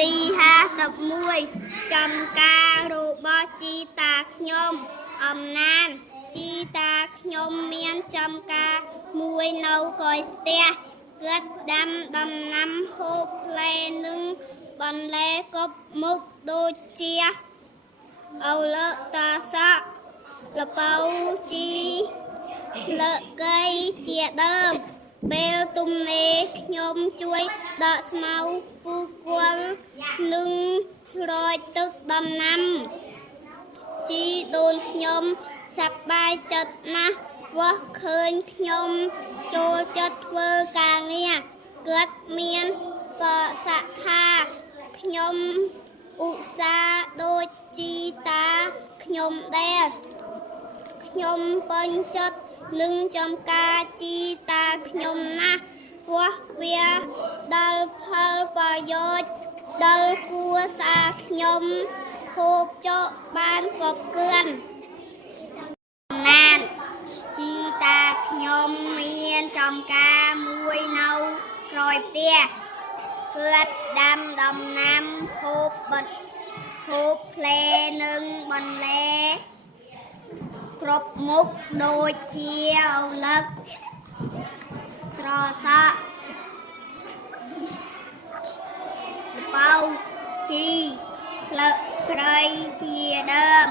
ទី51ចំការរបស់ជីតាខ្ញុំអំណានជីតាខ្ញុំមានចំការមួយនៅកយផ្ទះគាត់ដាំដំណាំហូបផ្លែនិងបន្លែគ្រប់មុខដូចជាអូលើតាសក់លពៅជីស្លឹកកៃជាដើមពេលទំនេរខ្ញុំជួយដកស្មៅពូគល់និងស្រោចទឹកដំណាំជីដូនខ្ញុំសប្បាយចិត្តណាស់វាស់ឃើញខ្ញុំចូលចិត្តធ្វើការងារគាត់មានប្រសាសន៍ថាខ្ញុំឧស្សាហ៍ដូចជីតាខ្ញុំដែរខ្ញុំពេញចិត្តនឹងចំការជីតាខ្ញុំណាស់ព្រោះវាដល់ផលប្រយោជន៍ដល់គួរសារខ្ញុំហូបចុកបានគ្រប់គ្រាន់ណានជីតាខ្ញុំមានចំការមួយនៅក្រោយផ្ទះគាត់ដាំដំណាំហូបផ្លែនិងបន្លែគ្រប់មុខដូចជាអូឡឹកត្រសក់ល្ពៅជីស្លឹកគ្រៃជាដើម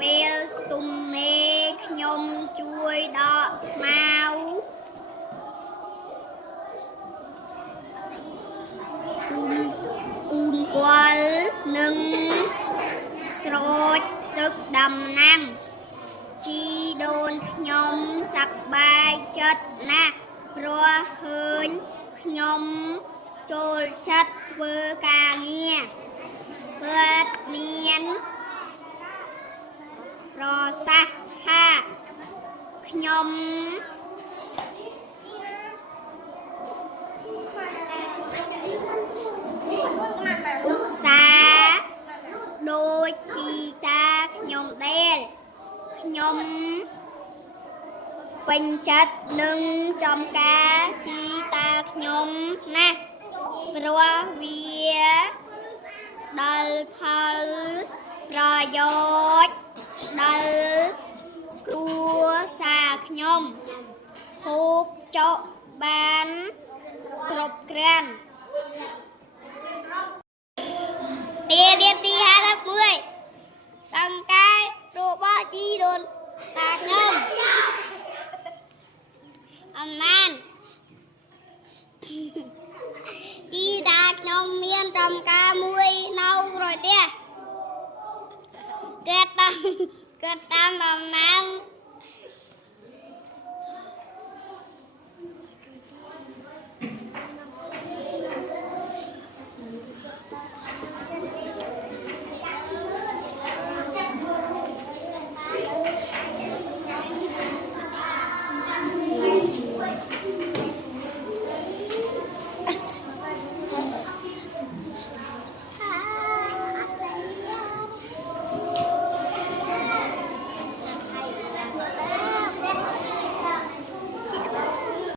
ពេលទំនេរខ្ញុំជួយដកស្មៅអ៊ូនគល់និងស្រោចទឹកដំណាំជីដូនខ្ញុំសប្បាយចិត្តណាស់ព្រោះឃើញខ្ញុំចូលចិត្តធ្វើការងារគាត់មានប្រសាសន៍ថាខ្ញុំឧស្សាហ៍ដូចជីតាខ្ញុំដែរខ្ញុំពេញចិត្តនឹងចំការជីតាខ្ញុំណាស់ព្រោះវាដល់ផលប្រយោជន៍ដល់គ្រួសារខ្ញុំហូបចុកបានគ្រប់គ្រាន់ពេលរៀបទី51ចំការរបស់ជីដូនតាខ្ញុំអំណានជីតាខ្ញុំមានចំការមួយនៅក្រោយផ្ទះគាត់តាមដំណាំ